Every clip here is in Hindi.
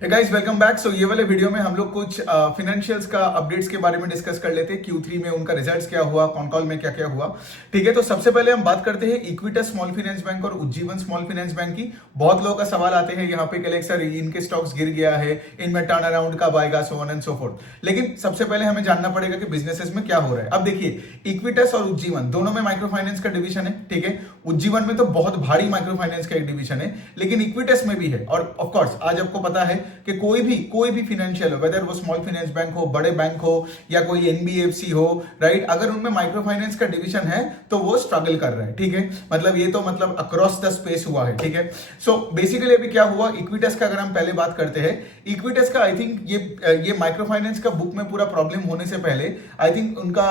हे गाइस वेलकम बैक। सो ये वाले वीडियो में हम लोग कुछ फिनेंशियल्स का अपडेट्स के बारे में डिस्कस कर लेते हैं। Q3 में उनका रिजल्ट्स क्या हुआ, कॉनकॉल में क्या क्या हुआ। ठीक है, तो सबसे पहले हम बात करते हैं इक्विटस स्मॉल फाइनेंस बैंक और उज्जीवन स्मॉल फाइनेंस बैंक की। बहुत लोगों का सवाल आते हैं यहाँ पे कि सर इनके स्टॉक्स गिर गया है, इनमें टर्न अराउंड कब आएगा, सो ऑन एंड सो फोर्थ। लेकिन सबसे पहले हमें जानना पड़ेगा कि बिजनेसेस में क्या हो रहा है। अब देखिए, इक्विटस और उज्जीवन दोनों में माइक्रो फाइनेंस का डिवीजन है। ठीक है, उज्जीवन में तो बहुत भारी माइक्रो फाइनेंस का एक डिवीजन है, लेकिन इक्विटस में भी है। और ऑफकोर्स आज आपको पता है कि कोई भी फाइनेंशियल हो, वेदर वो स्मॉल फाइनेंस बैंक हो, बड़े बैंक हो या कोई एनबीएफसी हो, राइट, अगर उनमें माइक्रो फाइनेंस का डिवीजन है तो वो स्ट्रगल कर रहा है। ठीक है, मतलब ये तो मतलब अक्रॉस द स्पेस हुआ है। ठीक है, सो बेसिकली अभी क्या हुआ, इक्विटस का अगर हम पहले बात करते हैं, इक्विटस का आई थिंक ये माइक्रो फाइनेंस का बुक में पूरा प्रॉब्लम होने से पहले आई थिंक उनका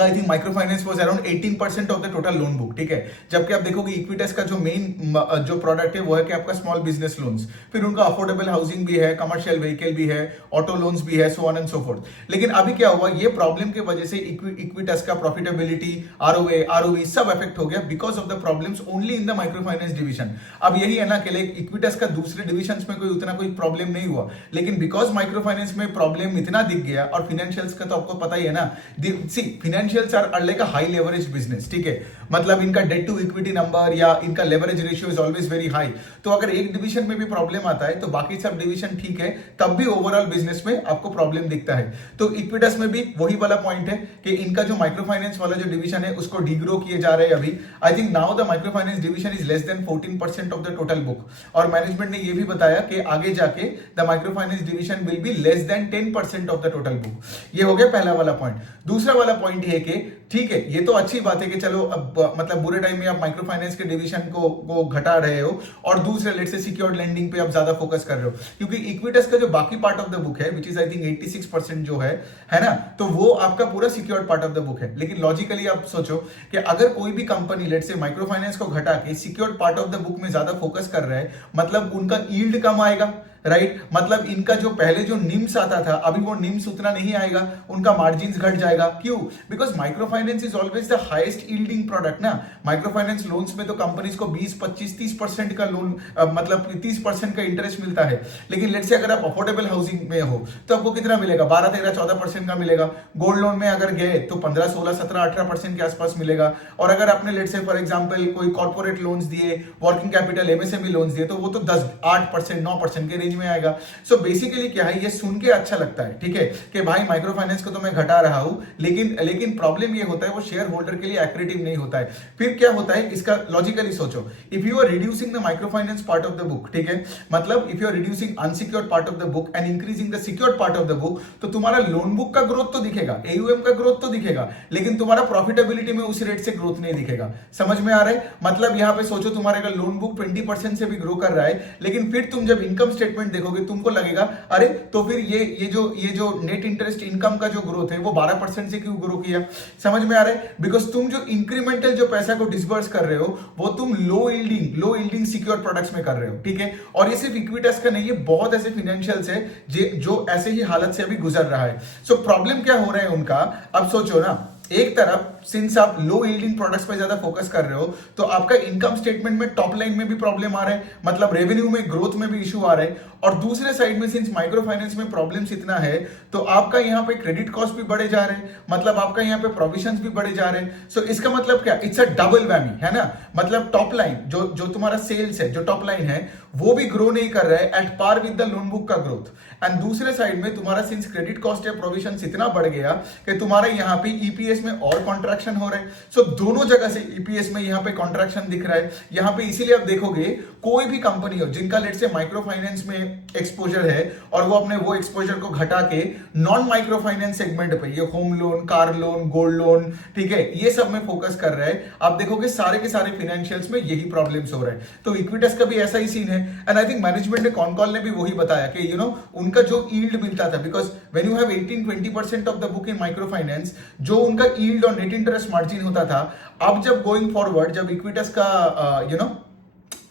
I think micro finance was around 18% of the total loan book. ठीक है, जबकि आप देखोगे इक्विटस का जो मेन जो प्रोडक्ट है वो है कि आपका स्मॉल बिजनेस लोन्स, फिर उनका अफोर्डेबल हाउसिंग भी है, कमर्शियल व्हीकल भी है, ऑटो लोन्स भी है, सो ऑन एंड सो फोर्थ। लेकिन अभी क्या हुआ, ये प्रॉब्लम की वजह से इक्विटस का प्रॉफिटेबिलिटी, आरओए सब इफेक्ट हो गया because of the problems only in the micro finance division. अब यही है ना कि इक्विटस का दूसरे डिविजन में उतना कोई प्रॉब्लम नहीं हुआ, लेकिन बिकॉज माइक्रो फाइनेंस में प्रॉब्लम इतना दिख गया, और फाइनेंशियल्स का तो आपको पता ही है ना, see financials are like a high leverage business. ठीक है, मतलब इनका डेट टू इक्विटी नंबर या इनका leverage ratio is always very high. तो अगर एक डिवीजन में भी प्रॉब्लम आता है तो बाकी सब डिवीजन ठीक है, तब भी ओवरऑल बिजनेस में आपको प्रॉब्लम दिखता है। तो इक्विटस में भी वही वाला पॉइंट है कि इनका जो माइक्रो फाइनेंस वाला जो डिवीजन है उसको डीग्रो किए जा रहे हैं अभी। I think now the micro finance division is less than 14% of the total book, और मैनेजमेंट ने यह भी बताया कि आगे जाके the micro finance division will be less than 10% of the total book. ये हो गया पहला वाला पॉइंट। दूसरा वाला पॉइंट है कि ठीक है, ये तो अच्छी बात है कि चलो अब मतलब बुरे टाइम में आप माइक्रो फाइनेंस के डिवीजन को घटा रहे हो और दूसरे लेट से सिक्योर्ड लेंडिंग पे आप ज्यादा फोकस कर रहे हो, क्योंकि इक्विटस का जो बाकी पार्ट ऑफ द बुक है विच इज आई थिंक 86% जो है ना, तो वो आपका पूरा secured part of the book है। लेकिन लॉजिकली आप सोचो कि अगर कोई भी कंपनी लेट से माइक्रो फाइनेंस को घटा के secured part of the book में ज्यादा फोकस कर रहा है, मतलब उनका यील्ड कम आएगा, राइट, मतलब इनका जो पहले जो निम्स आता था अभी वो निम्स उतना नहीं आएगा, उनका मार्जिन्स घट जाएगा। क्यों? Because micro finance is always the highest yielding product ना। माइक्रो फाइनेंस लोन्स में तो कंपनीज को 20, 25, 30% का लोन मतलब 30% का इंटरेस्ट मिलता है। लेकिन लेट्स से अगर आप अफोर्डेबल हाउसिंग में हो तो आपको कितना मिलेगा? 12, 13, 14% का मिलेगा। गोल्ड लोन में अगर गए तो 15, 16, 17, 18% के आसपास मिलेगा। और अगर आपने लेट्स से फॉर एग्जाम्पल कोई कॉर्पोरेट लोन्स दिए, वर्किंग कैपिटल एमएसएमई लोन्स दिए, तो वो तो 10, 8%, 9% के में आएगा। सो बेसिकली क्या है, ये सुन के अच्छा लगता है, ठीक है, कि भाई माइक्रो फाइनेंस को तो मैं घटा रहा हूं, लेकिन प्रॉब्लम ये होता है वो शेयर होल्डर के लिए एक्रेटिव नहीं होता है। फिर क्या होता है, इसका लॉजिकली सोचो, if you are reducing the micro finance part of the book, ठीक है, मतलब if you are reducing unsecured part of the book and increasing the secured part of the book, तो तुम्हारा लोन बुक का ग्रोथ तो दिखेगा, एयूएम का ग्रोथ तो दिखेगा, लेकिन तुम्हारा प्रॉफिटेबिलिटी में उस रेट से ग्रोथ नहीं दिखेगा। समझ में आ रहा है? मतलब यहां पे सोचो, तुम्हारे अगर लोन बुक 20% से भी ग्रो कर रहा है, लेकिन फिर तुम जब इनकम स्टेटमेंट देखोगे तुमको लगेगा अरे तो फिर ये जो नेट इंटरेस्ट इनकम का जो ग्रोथ है वो 12% से क्यों ग्रो किया? समझ में आ रहा है? बिकॉज तुम जो इंक्रीमेंटल जो पैसा को डिसबर्स कर रहे हो वो तुम लो यील्डिंग सिक्योर प्रोडक्ट्स में कर रहे हो, ठीक है। और ये सिर्फ इक्विटस का नहीं है, बहुत ऐसे फाइनेंशियल्स है जो ऐसे ही हालत से अभी गुजर रहा है। सो प्रॉब्लम क्या हो रहा है उनका, अब सोचो ना, एक तरफ सिंस आप लो यील्डिंग प्रोडक्ट्स पे ज्यादा फोकस कर रहे हो तो आपका इनकम स्टेटमेंट में टॉप लाइन में भी प्रॉब्लम आ रहा है, मतलब रेवेन्यू में ग्रोथ में भी इशू आ रहा है। और दूसरे साइड में सिंस माइक्रो फाइनेंस में प्रॉब्लम्स इतना है तो आपका यहां पे क्रेडिट कॉस्ट भी बढ़े जा रहे हैं, मतलब आपका यहां पे प्रोविजंस भी बढ़े जा रहे हैं। सो इसका मतलब क्या, इट्स अ डबल वैमी, है ना। मतलब टॉप लाइन जो तुम्हारा सेल्स है, जो टॉप लाइन है वो भी ग्रो नहीं कर रहा है at par with the loan book का ग्रोथ, एंड दूसरे साइड में तुम्हारा सिंस क्रेडिट कॉस्ट या प्रोविजंस इतना बढ़ गया कि तुम्हारा यहां पे ईपीएस में और कॉन्ट्रैक्शन हो रहा है। सो दोनों जगह से ईपीएस में यहां पे कॉन्ट्रैक्शन दिख रहा है यहां पे। इसीलिए आप देखोगे कोई भी कंपनी हो जिनका लेट से माइक्रो फाइनेंस में एक्सपोजर है और वो अपने वो एक्सपोजर को घटा के नॉन माइक्रो फाइनेंस सेगमेंट पे, ये home loan, car loan, gold loan, ठीक है, ये सब में फोकस कर रहा है, आप देखोगे सारे के सारे फाइनेंशियल्स में यही प्रॉब्लम्स हो रहे हैं। तो इक्विटस का भी ऐसा ही सीन है, एंड आई थिंक मैनेजमेंट ने कॉनकॉल ने भी वही बताया कि उनका जो यील्ड मिलता था, because when you have 18-20% of the book in micro finance, जो उनका यील्ड और नेट इंटरेस्ट मार्जिन होता था, अब जब गोइंग फॉरवर्ड जब इक्विटस का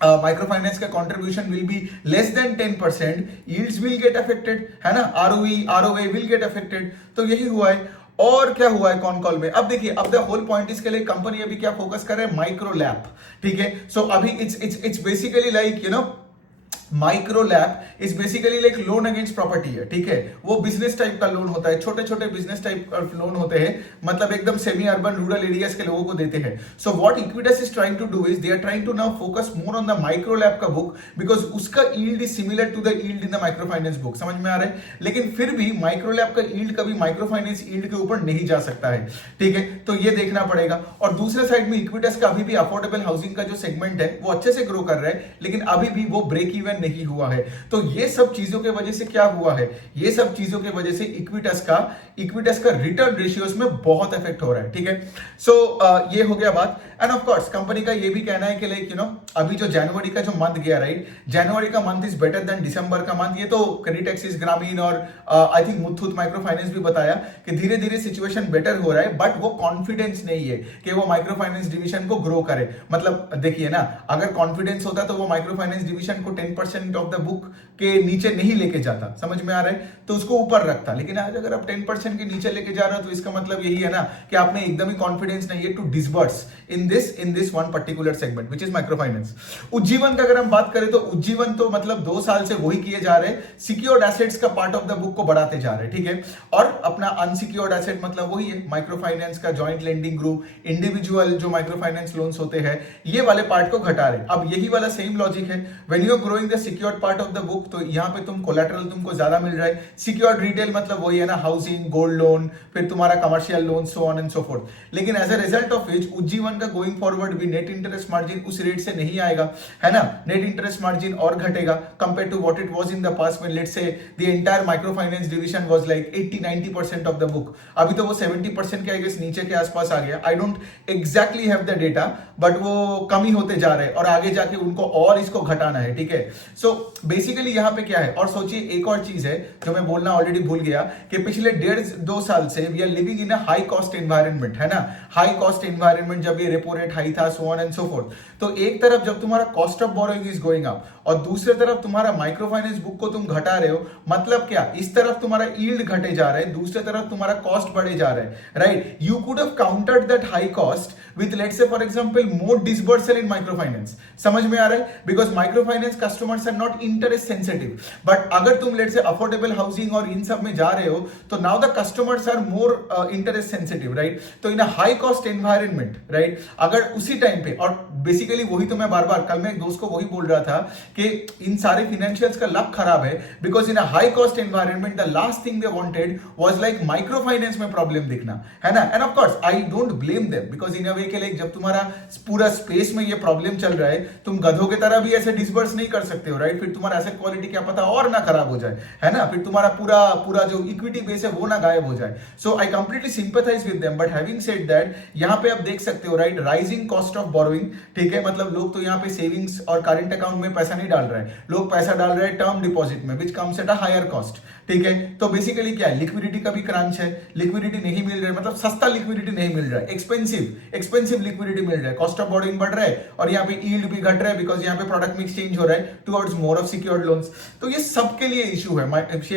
माइक्रो फाइनेंस का contribution will be less than 10%, yields will get affected, है ना, आरओए विल गेट अफेक्टेड। तो यही हुआ है। और क्या हुआ है कॉनकॉल में, अब देखिए, अब द होल पॉइंट इसके लिए कंपनी अभी क्या फोकस कर रहे हैं, माइक्रो लैप, ठीक है। सो अभी it's basically like micro lap is basically like loan against property है, ठीक है। वो बिजनेस टाइप का लोन होता है, छोटे छोटे बिजनेस टाइप का लोन होते हैं, मतलब एकदम सेमी अर्बन रूरल एरियाज के लोगों को देते हैं। So what Equitas is trying to do is they are trying to now focus more on the micro LAP का बुक, बिकॉज उसका yield is similar to the yield in the micro finance book. समझ में आ रहा है? लेकिन फिर भी माइक्रो लैप का यील्ड कभी माइक्रो फाइनेंस यील्ड के ऊपर नहीं जा सकता है, ठीक है। तो ये देखना पड़ेगा। और दूसरे साइड में इक्विटस का अभी भी अफोर्डेबल हाउसिंग का जो सेगमेंट है वो अच्छे से ग्रो कर रहा है, लेकिन अभी भी वो ब्रेक इवन नहीं हुआ है। तो ये सब चीजों के वजह से क्या हुआ है, ये सब चीजों के वजह से इक्विटस का रिटर्न रेशियोज में बहुत इफेक्ट हो रहा है, ठीक है। सो ये हो गया बात। एंड ऑफ कोर्स कंपनी का ये भी कहना है कि लाइक अभी जो जनवरी का जो मंथ गया, राइट, जनवरी का मंथ इज बेटर देन दिसंबर का मंथ। ये तो क्रेडिट एक्सिस, ग्रामीण और I think Muthoot micro finance भी बताया कि धीरे धीरे सिचुएशन बेटर हो रहा है, बट वो कॉन्फिडेंस नहीं है कि वो माइक्रो फाइनेंस डिवीजन को ग्रो करे। मतलब देखिए ना, अगर कॉन्फिडेंस होता तो वो माइक्रो फाइनेंस डिवीजन को 10% ऑफ द बुक के नीचे नहीं लेके जाता, समझ में आ रहा है, तो उसको ऊपर रखता। लेकिन आज अगर आप 10% के नीचे लेके जा रहे हो तो इसका मतलब यही है ना कि आपने एकदम ही कॉन्फिडेंस नहीं है to disburse in this one particular segment which is micro finance. Ujjivan का अगर हम बात करें तो उज्जीवन तो मतलब 2 साल से वही किए जा रहे हैं, सिक्योर्ड एसेट्स का पार्ट ऑफ द बुक को बढ़ाते जा रहे हैं, ठीक है। और अपना अनसिक्योर्ड एसेट मतलब वही है माइक्रो फाइनेंस का जॉइंट लेंडिंग ग्रुप, इंडिविजुअल जो माइक्रो फाइनेंस लोन्स होते हैं, ये वाले पार्ट को घटा रहे। अब यही वाला सेम लॉजिक है, when you are growing the secured part of the book, तो यहां पे तुम कोलैटरल तुमको ज्यादा मिल रहा है। सिक्योर्ड रिटेल मतलब वही है ना, हाउसिंग, गोल्ड लोन, फिर तुम्हारा commercial loan, so on and so forth. लेकिन as a result of which Ujjivan का गोइंग फॉरवर्ड भी नेट इंटरेस्ट मार्जिन उस रेट से नहीं आएगा, है ना। नेट इंटरेस्ट मार्जिन और घटेगा compare to what it was in the past में let's say the entire micro finance division was like 80-90% of the book. अभी तो वो 70% के आई गेस नीचे के आसपास आ गया। I don't exactly have the data, but वो कमी होते जा रहे हैं और आगे जाके उनको और इसको घटाना है, ठीक है। सो बेसिकली यहाँ पे क्या है, और सोचिए एक और चीज है जो मैं बोलना ऑलरेडी भूल गया कि पिछले 1.5-2 साल से we are living in a high cost environment, है ना। हाई कॉस्ट एनवायरनमेंट, जब ये रेपो रेट हाई था, सो ऑन एंड सो फोर्थ। तो एक तरफ जब तुम्हारा cost of borrowing is going up और दूसरी तरफ तुम्हारा माइक्रो फाइनेंस बुक को तुम घटा रहे हो, मतलब क्या, इस तरफ तुम्हारा यील्ड घटे जा रहा है, दूसरी तरफ तुम्हारा कॉस्ट बढ़े जा रहा है, right. You could have countered that high cost with let's say for example more disbursal in microfinance। समझ में आ रहा है, because microfinance customers are not interest sensitive, but अगर तुम let's say affordable housing और इन सब में जा रहे हो तो now the customers are more interest sensitive, right। तो in a high cost environment, right, अगर उसी टाइम पे, और बेसिकली वही तो मैं बार बार कल मैं एक दोस्त को वही बोल रहा था कि इन सारे फिनेंशियल्स का लक खराब है, because in a high cost environment the last thing they wanted was like micro finance में प्रॉब्लम दिखना, है ना। And of course I don't blame them, because in a way के लाइक जब तुम्हारा पूरा स्पेस में ये प्रॉब्लम चल रहा है, तुम गधों की तरह भी ऐसे डिसबर्स नहीं कर सकते हो, राइट। फिर तुम्हारा एसेट क्वालिटी क्या पता और ना खराब हो जाए, है ना, फिर तुम्हारा पूरा जो इक्विटी बेस है वो ना गायब हो जाए। So I completely sympathise with them, but having said that, यहां पे आप देख सकते हो, right, rising cost of borrowing, ठीक है। मतलब लोग तो यहाँ पे सेविंग्स और करंट अकाउंट में पैसा नहीं डाल रहे हैं, लोग पैसा डाल रहे हैं टर्म डिपॉजिट में, which comes at a higher cost, ठीक है। तो बेसिकली क्या है, लिक्विडिटी का भी क्रंच है, लिक्विडिटी नहीं मिल रहा है, मतलब सस्ता लिक्विडिटी नहीं मिल रहा है, एक्सपेंसिव लिक्विडिटी मिल रहा है, कॉस्ट ऑफ बोरोइंग बढ़ रहा है और यहाँ पे यील्ड भी घट रहा है, बिकॉज यहाँ पे प्रोडक्ट मिक्स चेंज हो रहा है towards more of secured loans. तो ये सबके लिए इशू है,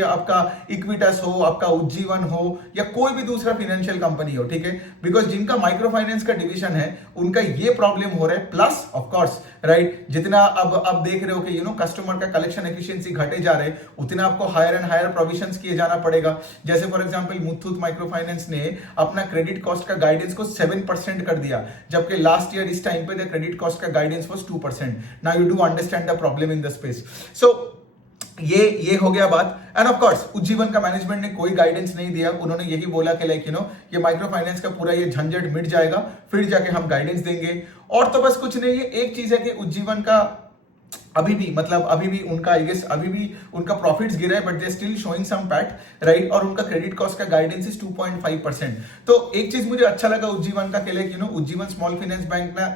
आपका इक्विटस हो, आपका उज्जीवन हो, या कोई भी दूसरा फाइनेंशियल कंपनी हो, ठीक है। बिकॉज जिनका माइक्रो फाइनेंस का डिवीजन है उनका ये प्रॉब्लम हो रहा है, प्लस ऑफ कोर्स, राइट, जितना अब आप देख रहे हो कि कस्टमर का कलेक्शन एफिशिएंसी घटे जा रहे, उतना आपको हायर एंड हायर प्रोविजंस किए जाना पड़ेगा। जैसे for example Muthoot micro finance ने अपना क्रेडिट कॉस्ट का गाइडेंस को 7% कर दिया, जबकि लास्ट ईयर इस टाइम पे द क्रेडिट कॉस्ट का guidance was 2%। Now you do understand the problem in the space. So ये हो गया बात। एंड ऑफ कोर्स उज्जीवन का मैनेजमेंट ने कोई गाइडेंस नहीं दिया, उन्होंने यही बोला कि लाइक ये माइक्रो फाइनेंस का पूरा ये झंझट मिट जाएगा, फिर जाके हम गाइडेंस देंगे। और तो बस कुछ नहीं है। एक चीज है कि उज्जीवन का अभी भी उनका आई गेस अभी भी उनका प्रॉफिट्स गिरा है, but they still showing some PAT, right. और उनका क्रेडिट कॉस्ट का गाइडेंस इज 2.5%। तो एक चीज मुझे अच्छा लगा उज्जीवन का, उज्जीवन स्मॉल फाइनेंस बैंक ना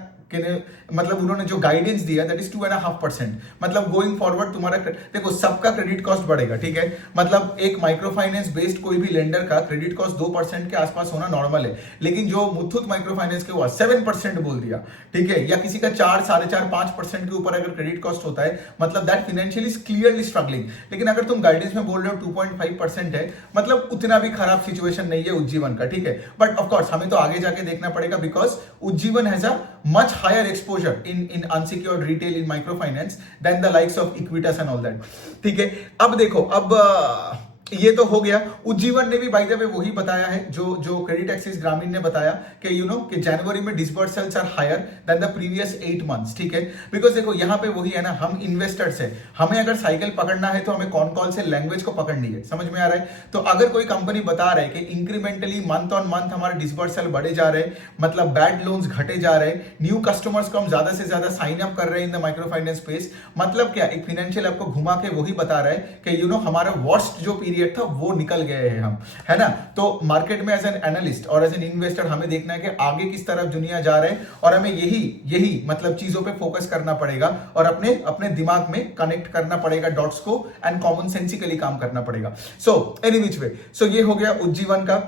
मतलब उन्होंने जो गाइडेंस दिया दैट इज 2.5%। मतलब गोइंग फॉरवर्ड तुम्हारा देखो सबका क्रेडिट कॉस्ट बढ़ेगा, ठीक है। मतलब एक माइक्रो फाइनेंस बेस्ड कोई भी लेंडर का क्रेडिट कॉस्ट 2% के आसपास होना नॉर्मल है, लेकिन जो मुथूट माइक्रो फाइनेंस के हुआ 7% बोल दिया, ठीक है। या किसी का 4, 4.5, 5% के ऊपर अगर क्रेडिट कॉस्ट होता है, मतलब that financially is clearly struggling. लेकिन अगर तुम गाइडेंस में बोल रहे हो 2.5% है, मतलब उतना भी खराब सिचुएशन नहीं है उज्जीवन का, ठीक है। बट ऑफकोर्स हमें तो आगे जाके देखना पड़ेगा, because Ujjivan has a much higher exposure in unsecured retail in microfinance than the likes of Equitas and all that. ठीक है, अब देखो, अब ये तो हो गया। उज्जीवन ने भी बाय द वे वही बताया है जो क्रेडिट एक्सिस ग्रामीण ने बताया कि कि जनवरी में disbursals are higher than the previous 8 months. ठीक है, बिकॉज देखो यहाँ पे वही है ना, हम इन्वेस्टर्स है, हमें अगर साइकिल पकड़ना है तो हमें कौन कॉल से लैंग्वेज को पकड़नी है, समझ में आ रहा है। तो अगर कोई कंपनी बता रहा है कि इंक्रीमेंटली मंथ ऑन मंथ हमारे डिसबर्सल बढ़े जा रहे, मतलब बैड लोन्स घटे जा रहे, न्यू कस्टमर्स को हम ज्यादा से ज्यादा साइन अप कर रहे हैं इन द माइक्रो फाइनेंस स्पेस, मतलब क्या, एक फाइनेंशियल आपको घुमा के वही बता रहा है कि हमारा वर्स्ट जो पीरियड था वो निकल गए हैं हम, है ना। तो मार्केट में एज एन एनालिस्ट और एज एन इन्वेस्टर हमें देखना है कि आगे किस तरफ दुनिया जा रहे हैं, और हमें यही मतलब चीजों पे फोकस करना पड़ेगा और अपने दिमाग में कनेक्ट करना पड़ेगा डॉट्स को, एंड कॉमन सेंसिकली काम करना पड़ेगा। सो एनी विच वे, सो ये हो गया उज्जीवन का।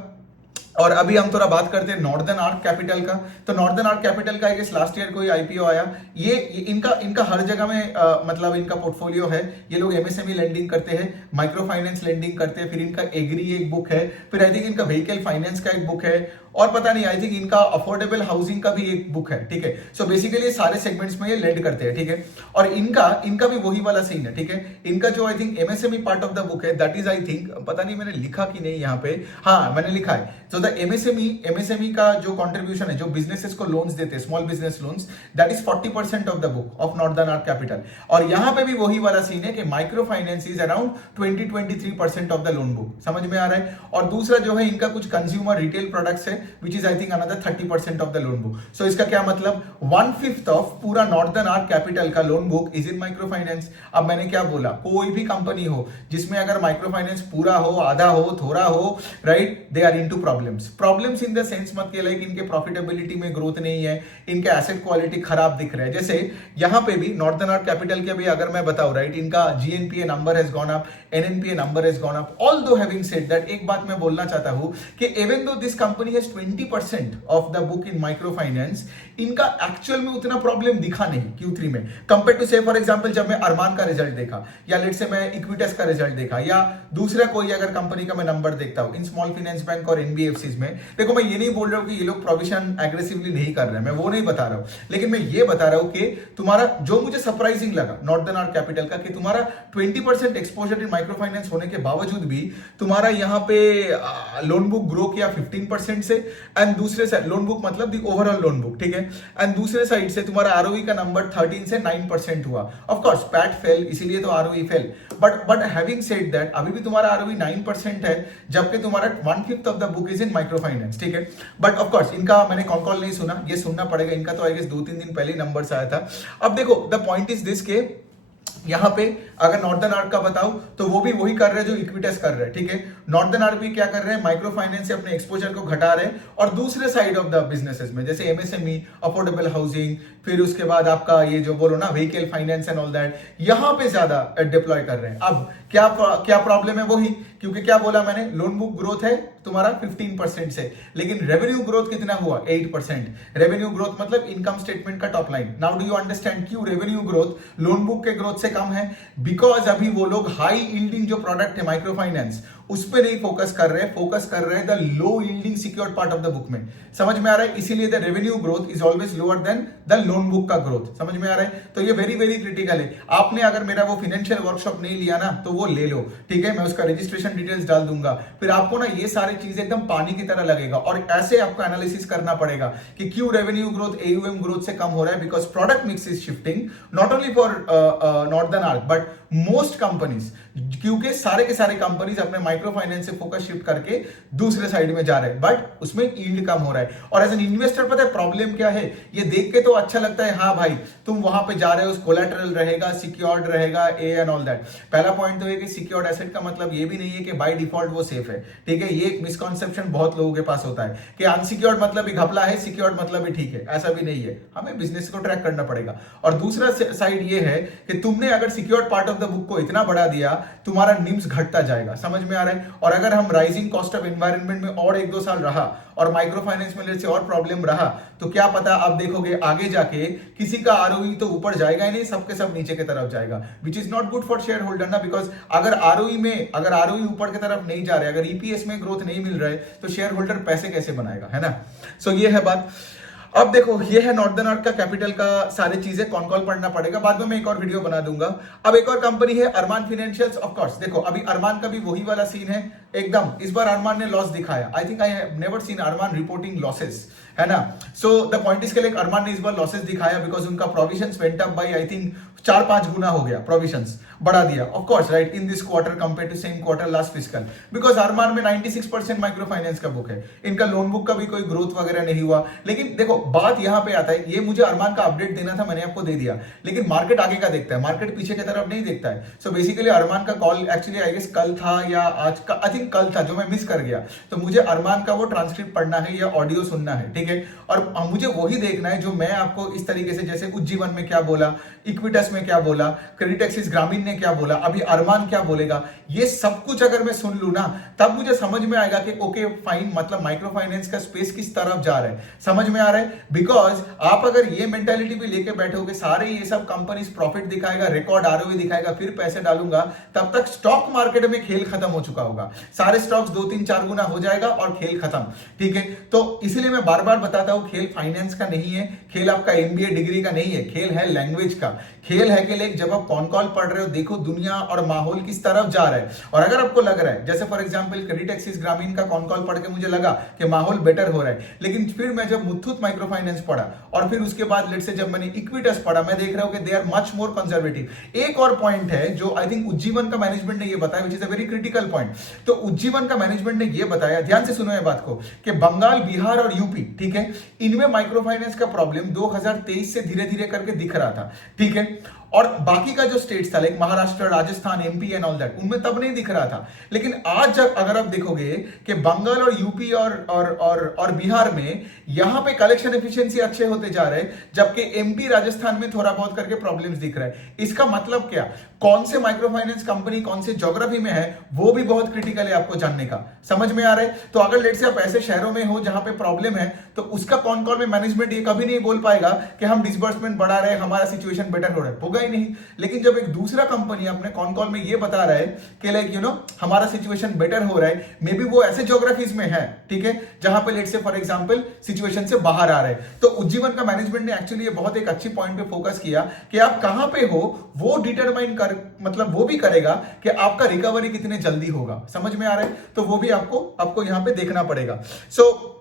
और अभी हम थोड़ा बात करते हैं नॉर्दर्न आर्क कैपिटल का। तो नॉर्दर्न आर्क कैपिटल का एक लास्ट ईयर कोई आईपीओ आया, ये इनका हर जगह में मतलब इनका पोर्टफोलियो है। ये लोग एमएसएमई लेंडिंग करते हैं, माइक्रो फाइनेंस लेंडिंग करते हैं, फिर इनका एग्री एक बुक है, फिर आई थिंक इनका व्हीकल फाइनेंस का एक बुक है, और पता नहीं आई थिंक इनका अफोर्डेबल हाउसिंग का भी एक बुक है। ठीक है, सो बेसिकली सारे सेगमेंट्स में ये लेंड करते हैं। ठीक है, और इनका भी वही वाला सीन है। ठीक है, इनका जो I think MSME part of the book है, दैट इज आई थिंक, पता नहीं मैंने लिखा कि नहीं यहाँ पे, हाँ मैंने लिखा है। सो द एमएसएमई का जो कंट्रीब्यूशन है, जो बिजनेसेस को लोन्स देते हैं, small business loans, that is 40% of the book of northern Arc capital. और यहाँ पे भी वही वाला सीन है कि micro finance is around 20-23% of the loan book, समझ में आ रहा है। और दूसरा जो है इनका कुछ कंज्यूमर रिटेल प्रोडक्ट्स है, which is I think another 30% of the loan book. So इसका क्या मतलब, 1/5 ऑफ पूरा नॉर्दर्न आर्क कैपिटल का loan book is in micro finance. अब मैंने क्या बोला, कोई भी कंपनी हो जिसमें अगर माइक्रो फाइनेंस पूरा हो, आधा हो, थोड़ा हो, right, they are into problems in the sense मत के लाइक इनके प्रॉफिटेबिलिटी में ग्रोथ नहीं है, इनके एसेट क्वालिटी खराब दिख रहा है। जैसे यहाँ पे भी नॉर्दर्न आर्क कैपिटल के भी अगर मैं बताऊं, राइट, इनका GNPA number has gone up, NNPA number has gone up. Although having said that, एक बात मैं बोलना चाहता हूं कि even though this company has 20% of the book in micro finance, इनका एक्चुअल में उतना प्रॉब्लम दिखा नहीं Q3 में, compare to say for example जब मैं अरमान का रिजल्ट देखा, या लेट से मैं इक्विटस का रिजल्ट देखा, या दूसरा कोई अगर कंपनी का मैं नंबर देखता हूं इन स्मॉल फाइनेंस बैंक और एनबीएफसीज में। देखो, मैं ये नहीं बोल रहा हूं कि ये लोग प्रोविजन एग्रेसिवली नहीं कर रहे हैं, मैं वो नहीं बता रहा हूं, लेकिन मैं ये बता रहा हूं कि तुम्हारा जो मुझे सरप्राइजिंग लगा नॉर्दर्न आर्क कैपिटल का, कि तुम्हारा 20% एक्सपोजर इन माइक्रो फाइनेंस होने के बावजूद भी तुम्हारा यहाँ पे लोन बुक ग्रो किया 15% से, एंड दूसरे साइड लोन बुक मतलब दी ओवरऑल लोन बुक, ठीक है, एंड दूसरे साइड से तुम्हारा आरओई का नंबर 13 से 9% हुआ। ऑफ कोर्स पैट फेल, इसीलिए तो ROE fail, but having said that अभी भी तुम्हारा आरओई 9% है, जबकि तुम्हारा 1/5 of the book is in micro finance. ठीक है, बट ऑफ कोर्स इनका मैंने कॉल नहीं सुना, ये सुनना पड़ेगा, इनका तो आई गेस 2-3 दिन पहले नंबर्स आया था। अब देखो, द पॉइंट इज दिस के यहां पे अगर नॉर्दर्न आर्क का बताऊं तो वो भी वही कर रहे हैं जो इक्विटस कर रहे हैं। ठीक है, नॉर्दर्न आर्क भी क्या कर रहे हैं, माइक्रो फाइनेंस से अपने एक्सपोजर को घटा रहे हैं, और दूसरे साइड ऑफ द बिजनेसेस में जैसे एमएसएमई, अफोर्डेबल हाउसिंग, फिर उसके बाद आपका ये जो बोलो ना vehicle finance and all that, यहां पे ज्यादा डिप्लॉय कर रहे हैं। अब क्या प्रॉब्लम है, वही, क्योंकि क्या बोला मैंने, लोन बुक ग्रोथ है तुम्हारा 15% से, लेकिन रेवेन्यू ग्रोथ कितना हुआ, 8%। रेवेन्यू ग्रोथ मतलब इनकम स्टेटमेंट का top line. Now do you understand क्यों रेवेन्यू ग्रोथ लोन बुक के ग्रोथ से कम है? बिकॉज अभी वो लोग हाई यील्डिंग जो प्रोडक्ट है माइक्रो फाइनेंस, उस पर नहीं फोकस कर रहे हैं the low yielding secured part of the book में। समझ में आ रहा है? इसीलिए the revenue growth is always lower than the loan book का ग्रोथ। समझ में आ रहा है? तो ये वेरी वेरी क्रिटिकल है। आपने अगर मेरा वो फाइनेंशियल वर्कशॉप नहीं लिया ना, तो वो ले लो, ठीक है, मैं उसका रजिस्ट्रेशन डिटेल्स डाल दूंगा। फिर आपको ना ये सारी चीजें एकदम पानी की तरह लगेगा, और ऐसे आपको एनालिसिस करना पड़ेगा कि क्यों रेवेन्यू ग्रोथ एयूएम ग्रोथ से कम हो रहा है। Because product mix is shifting, not only for northern arc but most companies, क्योंकि सारे के सारे कंपनीज अपने माइक्रो फाइनेंस से फोकस शिफ्ट करके दूसरे साइड में जा रहे हैं, बट उसमें यील्ड कम हो रहा है। और एज एन इन्वेस्टर पता है प्रॉब्लम क्या है? ये देख के तो अच्छा लगता है, हाँ भाई तुम वहां पे जा रहे हो, कोलैटरल रहेगा, सिक्योर्ड रहेगा, ए एंड ऑल दैट। पहला पॉइंट तो है कि सिक्योर्ड एसेट का मतलब ये भी नहीं है कि बाय डिफॉल्ट वो सेफ है, ठीक है। ये एक मिसकॉन्सेप्शन बहुत लोगों के पास होता है कि अनसिक्योर्ड मतलब ही घपला है, सिक्योर्ड मतलब ही ठीक है। ऐसा भी नहीं है, हमें बिजनेस को ट्रैक करना पड़ेगा। और दूसरा साइड ये है कि तुमने अगर secured part of the book को इतना बढ़ा दिया, तुम्हारा निम्स घटता जाएगा। समझ में आ रहा है? और अगर हम राइजिंग कॉस्ट ऑफ एनवायरनमेंट में और 1-2 साल रहा और माइक्रो फाइनेंस में से और प्रॉब्लम रहा, तो क्या पता आप देखोगे आगे जाके किसी का आरओई तो ऊपर जाएगा ही नहीं, सबके सब नीचे की तरफ जाएगा, which is not good for share holder ना। बिकॉज अगर आरओई ऊपर की तरफ नहीं जा रहे, अगर ईपीएस में ग्रोथ नहीं मिल रहा है, तो शेयर होल्डर पैसे कैसे बनाएगा, है ना। सो ये है बात। अब देखो ये है नॉर्दर्न आर्क का कैपिटल का सारी चीजें, कौन कॉल पढ़ना पड़ेगा, बाद में मैं एक और वीडियो बना दूंगा। अब एक और कंपनी है अरमान फाइनेंशियल्स। ऑफ कोर्स देखो अभी अरमान का भी वही वाला सीन है एकदम। इस बार अरमान ने लॉस दिखाया। I think I have never seen Arman reporting losses, है ना। सो द पॉइंट इज के लिए अरमान ने इस बार लॉसेस दिखाया बिकॉज उनका provisions went up by I think 4-5 गुना हो गया, प्रोविजंस बढ़ा दिया। Of course right, in this quarter compare to same quarter last fiscal, because Arman में 96% माइक्रो फाइनेंस का बुक है। इनका लोन बुक का भी कोई ग्रोथ वगैरह नहीं हुआ। लेकिन देखो बात यहां पे आता है, ये मुझे अरमान का अपडेट देना था, मैंने आपको दे दिया, लेकिन मार्केट आगे का देखता है, मार्केट पीछे की तरफ नहीं देखता है। सो बेसिकली अरमान का कॉल एक्चुअली आई गेस कल था या आज का, आई थिंक कल था, जो मैं मिस कर गया। तो मुझे अरमान का वो ट्रांसक्रिप्ट पढ़ना है या ऑडियो सुनना है, ठीक है। और मुझे वही देखना है जो मैं आपको इस तरीके से, जैसे उज्जीवन में क्या बोला, इक्विटस में क्या बोला, क्रेडिट एक्सिस ग्रामीण ने क्या बोला, अभी अरमान क्या बोलेगा, ये सब कुछ अगर मैं सुन लू ना, तब मुझे समझ में आएगा कि ओके फाइन, मतलब माइक्रो फाइनेंस का स्पेस किस तरफ जा रहा है, समझ में आ रहा है। बिकॉज आप अगर ये मेंटालिटी भी लेके बैठोगे सारे ये सब कंपनीज प्रॉफिट दिखाएगा, रिकॉर्ड आरओई दिखाएगा, फिर पैसे डालूंगा, तब तक स्टॉक मार्केट में खेल खत्म हो चुका होगा, सारे स्टॉक्स 2-3-4 गुना हो जाएगा और खेल खत्म, ठीक है। तो इसलिए मैं बार बार बताता हूं, खेल फाइनेंस का नहीं है, खेल आपका एमबीए डिग्री का नहीं है, खेल है लैंग्वेज का। खेल है कि लेक जब आप कॉन कॉल पढ़ रहे हो, देखो दुनिया और माहौल किस तरफ जा रहा है। और अगर आपको लग रहा है, जैसे फॉर एग्जांपल क्रेडिट एक्सिस ग्रामीण का कॉन कॉल पढ़ के मुझे लगा कि माहौल बेटर हो रहा है, लेकिन फिर मैं जब मुथूट माइक्रो फाइनेंस पढ़ा और फिर उसके बाद लेट से जब मैंने इक्विटस पढ़ा, मैं देख रहा हूं कि they are much more conservative. एक और पॉइंट है जो आई थिंक उज्जीवन का मैनेजमेंट ने ये बताया, which is a very critical point. तो उज्जीवन का मैनेजमेंट ने ये बताया, ध्यान से सुनो ये बात को, कि बंगाल, बिहार और यूपी, ठीक है, इनमें माइक्रो फाइनेंस का प्रॉब्लम 2023 से धीरे धीरे करके दिख रहा था, ठीक है। और बाकी का जो स्टेट्स था like Maharashtra, Rajasthan, MP and all that, उनमें तब नहीं दिख रहा था। लेकिन आज जब अगर आप देखोगे कि बंगाल और यूपी और बिहार में यहां पे कलेक्शन एफिशिएंसी अच्छे होते जा रहे हैं, जबकि एमपी, राजस्थान में थोड़ा बहुत करके प्रॉब्लम्स दिख रहा है। इसका मतलब क्या, कौन से माइक्रो फाइनेंस कंपनी कौन से ज्योग्राफी में है, वो भी बहुत क्रिटिकल है आपको जानने का, समझ में आ रहा है। तो अगर लेट से आप ऐसे शहरों में हो जहां पे प्रॉब्लम है, तो उसका कॉन कॉल में मैनेजमेंट ये कभी नहीं बोल पाएगा कि हम डिसबर्समेंट बढ़ा रहे हैं, हमारा सिचुएशन बेटर हो रहा है, होगा ही नहीं। लेकिन जब एक दूसरा कंपनी अपने कॉन कॉल में ये बता रहा है कि लाइक यू नो हमारा सिचुएशन बेटर हो रहा है, मे बी वो ऐसे ज्योग्राफीज में है, ठीक है, जहां पे लेट से फॉर एग्जांपल सिचुएशन से बाहर आ रहे हैं। तो उज्जीवन का मैनेजमेंट ने एक्चुअली ये बहुत एक अच्छी पॉइंट पे फोकस किया कि आप कहां पे हो, वो डिटरमाइन कर, मतलब वो भी करेगा कि आपका रिकवरी कितने जल्दी होगा, समझ में आ रहा है। तो वो भी आपको यहां पे देखना पड़ेगा। सो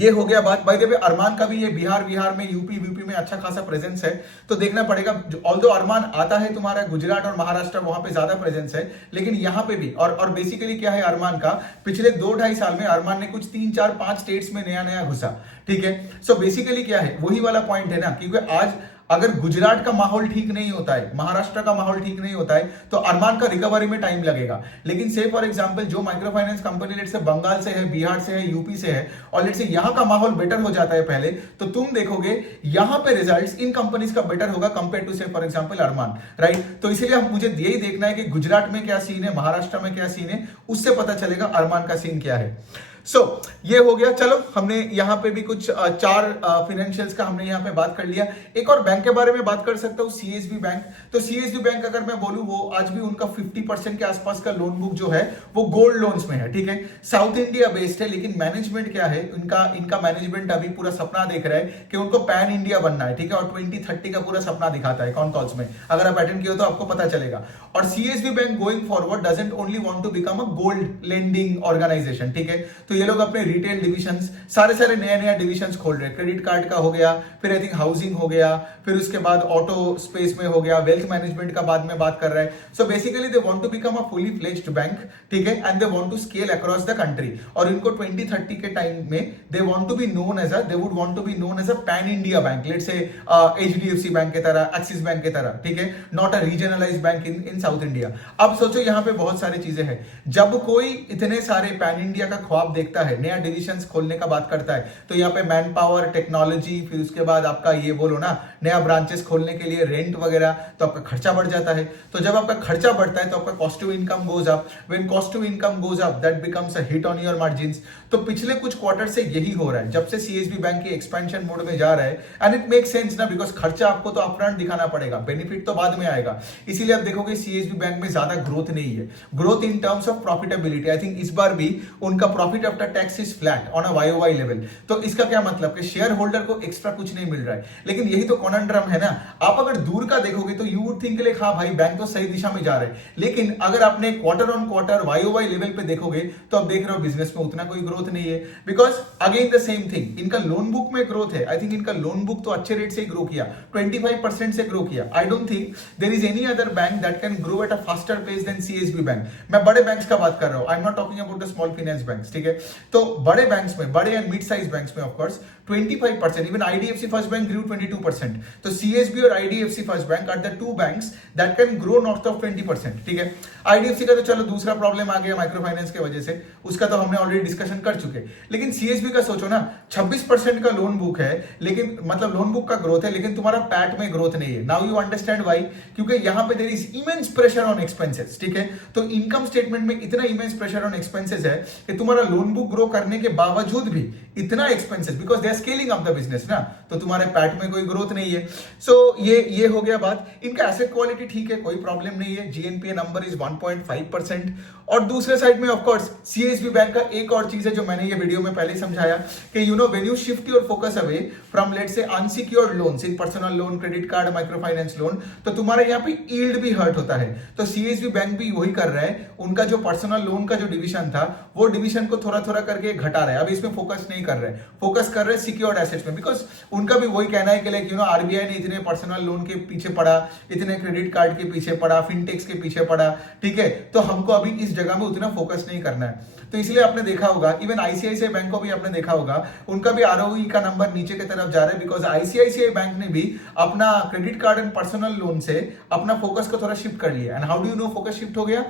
ये हो गया बात। बाय द वे अरमान का भी ये बिहार में, यूपी में अच्छा खासा प्रेजेंस है, तो देखना पड़ेगा। ऑल्दो अरमान आता है तुम्हारा गुजरात और महाराष्ट्र, वहां पे ज्यादा प्रेजेंस है, लेकिन यहां पे भी और बेसिकली क्या है अरमान का, पिछले 2-2.5 साल में अरमान ने कुछ 3-4-5 स्टेट्स में नया घुसा, ठीक है। सो बेसिकली क्या है, वही वाला पॉइंट है ना, क्योंकि आज अगर गुजरात का माहौल ठीक नहीं होता है, महाराष्ट्र का माहौल ठीक नहीं होता है, तो अरमान का रिकवरी में टाइम लगेगा। लेकिन से फॉर एग्जांपल जो माइक्रो फाइनेंस कंपनी लेट से बंगाल से है, बिहार से है, यूपी से है, और लेट से यहां का माहौल बेटर हो जाता है पहले, तो तुम देखोगे यहां पे रिजल्ट्स इन कंपनीज का बेटर होगा compare to say for example Armaan, right. तो इसीलिए मुझे यही देखना है कि गुजरात में क्या सीन है, महाराष्ट्र में क्या सीन है, उससे पता चलेगा अरमान का सीन क्या है। सो ये हो गया। चलो हमने यहां पे भी कुछ 4 फाइनेंशियल्स का हमने यहां पे बात कर लिया। एक और बैंक के बारे में बात कर सकता हूं, सीएसबी बैंक। तो सीएसबी बैंक अगर मैं बोलूं, वो आज भी उनका 50% के आसपास का लोन बुक जो है वो गोल्ड लोन्स में है, ठीक है। साउथ इंडिया बेस्ड है, लेकिन मैनेजमेंट क्या है इनका मैनेजमेंट अभी पूरा सपना देख रहा है कि उनको पैन इंडिया बनना है, ठीक है। और 2030 का पूरा सपना दिखाता है कॉन कॉल्स में, अगर आप अटेंड किए हो तो आपको पता चलेगा। और CSB bank going forward doesn't only want to become a gold lending organisation, ठीक है। तो ये लोग अपने रिटेल डिविजन्स सारे नया डिविजन्स खोल रहे हैं। क्रेडिट कार्ड का हो गया, फिर आई थिंक हाउसिंग हो गया, फिर उसके बाद ऑटो स्पेस में हो गया, वेल्थ मैनेजमेंट का बाद में बात कर रहे हैं। So basically they want to become a fully fledged bank, ठीक है, and they want to scale across the country. और इनको 2030 के टाइम में they want to be known as they would want to be known as a pan India bank, let's say HDFC bank की तरह, एक्सिस बैंक की तरह, ठीक है, not a regionalised bank in South India. अब सोचो यहाँ पे बहुत सारी चीजें हैं। जब कोई इतने सारे पैन इंडिया का ख्वाब देखता है, नया डिविजन्स खोलने का बात करता है, तो यहाँ पे मैन पावर, टेक्नोलॉजी, फिर उसके बाद आपका ये बोलो ना नया ब्रांचेस खोलने के लिए रेंट वगैरह, तो आपका खर्चा बढ़ जाता है। तो जब आपका खर्चा बढ़ता है तो आपका cost to income goes up. When cost to income goes up that becomes a hit on your margins. तो पिछले कुछ क्वार्टर से यही हो रहा है, जब से सीएसबी बैंक की एक्सपेंशन मोड में जा रहा है। एंड इट मेक सेंस ना, बिकॉज खर्चा आपको तो अपफ्रंट दिखाना पड़ेगा, बेनिफिट तो बाद में आएगा। इसीलिए आप देखोगे सीएसबी बैंक में ज्यादा ग्रोथ नहीं है, growth in terms of profitability. I think इस बार भी उनका profit after tax is flat on a YoY level. तो इसका क्या मतलब कि शेयर होल्डर को एक्स्ट्रा कुछ नहीं मिल रहा है। लेकिन यही तो कॉन्ड्रम है ना, आप अगर दूर का देखोगे तो यू वुड थिंक हाँ भाई बैंक तो सही दिशा में जा रहे हैं, लेकिन अगर आपने क्वार्टर ऑन क्वार्टर वाईओवाई लेवल पे देखोगे तो आप देख रहे हो बिजनेस में उतना कोई ग्रोथ नहीं है। Because again the same thing, इनका लोन बुक में ग्रोथ है। आई थिंक इनका लोन बुक तो अच्छे रेट से ग्रो किया, 25% से ग्रो किया। I don't think there is any other bank that can grow at a faster pace than CSB bank. मैं बड़े बैंक्स का बात कर रहा हूं, I am not talking about the small finance banks, ठीक है। तो बड़े बैंक्स में, बड़े एंड मिड साइज बैंक्स में of course 25%, even IDFC First bank grew 22%। तो सीएसबी और IDFC First bank are the two banks that can grow north of 20%, ठीक है। आईडीएफसी का तो चलो दूसरा प्रॉब्लम आ गया माइक्रो फाइनेंस की वजह से, उसका तो हमने ऑलरेडी डिस्कशन कर चुके। लेकिन सीएसबी का सोचो ना, 26% का लोन बुक है, लेकिन मतलब लोन बुक का ग्रोथ है, लेकिन तुम्हारा पैट में ग्रोथ नहीं है। नाउ यू अंडरस्टैंड व्हाई, क्योंकि यहां पे there is immense pressure on expenses, ठीक है। तो इनकम स्टेटमेंट में इतना इमेंस प्रेशर ऑन एक्सपेंसेस है कि तुम्हारा लोन बुक ग्रो करने के बावजूद भी इतना expenses, because they are scaling up the business ना, तो तुम्हारे पैट में कोई ग्रोथ नहीं है। सो ये हो गया बात। इनका एसेट क्वालिटी ठीक है, कोई प्रॉब्लम नहीं है। GNPA number is 1.5%। और दूसरे साइड में ऑफ कोर्स सीएसबी बैंक का एक और चीज है जो मैंने ये वीडियो में पहले समझाया कि you know when you shift your focus away from let's say unsecured loans in personal loan, credit card, micro finance loan, तो तुम्हारे यहाँ पे यील्ड भी हर्ट होता है। तो सीएसबी बैंक भी वही कर रहा है, उनका जो पर्सनल लोन का जो डिवीजन था वो डिवीजन को थोड़ा थोड़ा करके घटा रहा है। अब इसमें फोकस नहीं कर रहे, फोकस कर रहे हैं सिक्योर्ड एसेट्स में, बिकॉज उनका भी वही कहना है कि लाइक यू नो आरबीआई ने इतने पर्सनल लोन के पीछे पड़ा, इतने क्रेडिट कार्ड के पीछे पड़ा, फिनटेक्स के पीछे पड़ा, ठीक है। तो हमको अभी इस जगह में उतना फोकस नहीं करना है। तो इसलिए आपने देखा होगा, इवन आईसीआईसीआई बैंक को भी आपने देखा होगा, उनका भी आरओई का नंबर नीचे की तरफ जा रहा है, बिकॉज आईसीआईसीआई बैंक ने भी अपना credit card and personal loan से अपना फोकस को थोड़ा शिफ्ट कर लिया। And how do you know focus shift हो गया?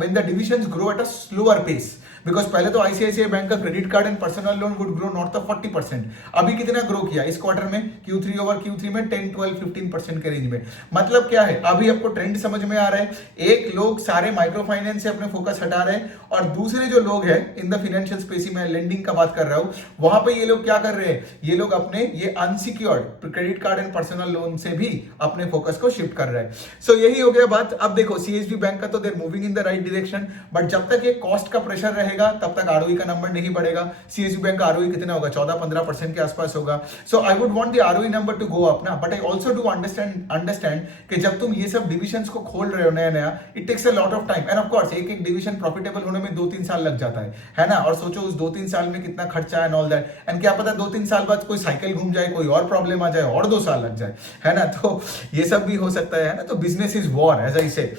when the divisions grow at a slower pace, because पहले तो आईसीआईसीआई बैंक का credit card and personal loan would grow north of 40%। अभी कितना ग्रो किया इस क्वार्टर में? Q3 ओवर Q3 में 10, 12, 15% के रेंज में। मतलब क्या है, अभी आपको ट्रेंड समझ में आ रहा है। एक लोग सारे माइक्रो फाइनेंस से अपने फोकस हटा रहे हैं, और दूसरे जो लोग हैं इन द फाइनेंशियल स्पेस, में लेंडिंग का बात कर रहा हूं, वहां पे ये लोग क्या कर रहे हैं, ये लोग अपने ये unsecured credit card and personal loan से भी अपने फोकस को शिफ्ट कर रहे हैं। सो यही हो गया बात। अब देखो सीएसबी बैंक का तो they're moving in the right direction, but जब तक ये कॉस्ट का प्रेशर रहेगा तब तक आरओई का नंबर नहीं बढ़ेगा। सीएसबी बैंक का आरओई कितना होगा? 14-15% के आसपास होगा। So I would want the ROE number to go up ना, but I also do understand कि जब तुम ये सब डिविजन्स को खोल रहे हो नया नया, it takes a lot of time. And of course एक एक डिवीजन प्रॉफिटेबल होने में 2-3 साल लग जाता है ना। और सोचो उस 2-3 साल में कितना खर्चा है, ऑल दैट। एंड क्या पता 2-3 साल बाद कोई साइकिल घूम जाए, कोई और प्रॉब्लम आ जाए और 2 साल लग जाए, है ना। तो ये सब भी हो सकता है ना। तो business is war, as I say.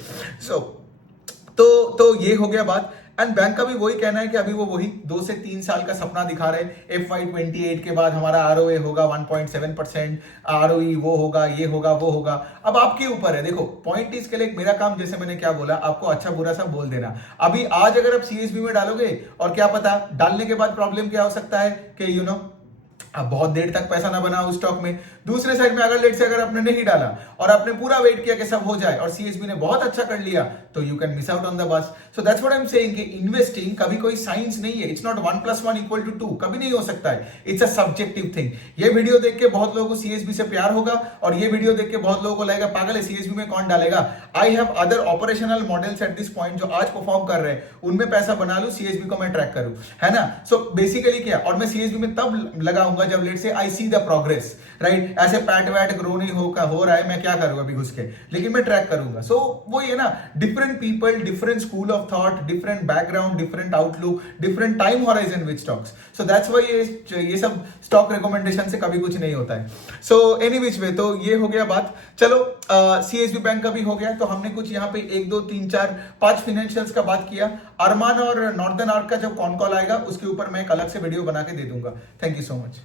So तो ये हो गया बात। एंड बैंक का भी वही कहना है कि अभी वो वही 2 से 3 साल का सपना दिखा रहे हैं। FY28 के बाद हमारा आरओए होगा 1.7%, आरओई वो होगा, ये होगा, वो होगा। अब आपके ऊपर है। देखो पॉइंट इसके लिए मेरा काम, जैसे मैंने क्या बोला, आपको अच्छा बुरा सा बोल देना। अभी आज अगर आप सीएसबी में डालोगे, और क्या पता डालने के बाद प्रॉब्लम क्या हो सकता है कि यू नो अब बहुत देर तक पैसा ना बना उस स्टॉक में। दूसरे साइड में अगर लेट से अगर आपने नहीं डाला और आपने पूरा वेट किया कि सब हो जाए और सीएसबी ने बहुत अच्छा कर लिया, तो you can miss out on the bus. So that's what I am saying कि इन्वेस्टिंग कभी कोई साइंस नहीं है। इट्स नॉट 1+1 = 2, कभी नहीं हो सकता है। It's a subjective thing. ये वीडियो देख के बहुत लोगों को सीएसबी से प्यार होगा, और ये वीडियो देख के बहुत लोगों को लगेगा पागल है, सीएसबी में कौन डालेगा। I have other operational models at this point जो आज परफॉर्म कर रहे हैं, उनमें पैसा बना लूं, सीएसबी को मैं ट्रैक करूं, है ना। सो बेसिकली क्या, और मैं सीएसबी में तब लगाऊंगा जब लेट से आई सी द प्रोग्रेस, राइट। ऐसे पैट वैट ग्रो नहीं हो रहा है, मैं क्या करूंगा अभी घुस के, लेकिन मैं ट्रैक करूंगा। सो वो ये ना, different people, different school of thought, different background, different outlook, different time horizon with stocks. So that's why ये सब स्टॉक रिकमेंडेशन से कभी कुछ नहीं होता है। सो एनी विच वे, तो ये हो गया बात। चलो सीएसबी बैंक का भी हो गया। तो हमने कुछ यहाँ पे 1, 2, 3, 4, 5 फाइनेंशियल्स का बात किया। अरमान और नॉर्दर्न आर्क का जब कॉन कॉल आएगा उसके ऊपर मैं एक अलग से वीडियो बना के दे दूंगा। Thank you so much.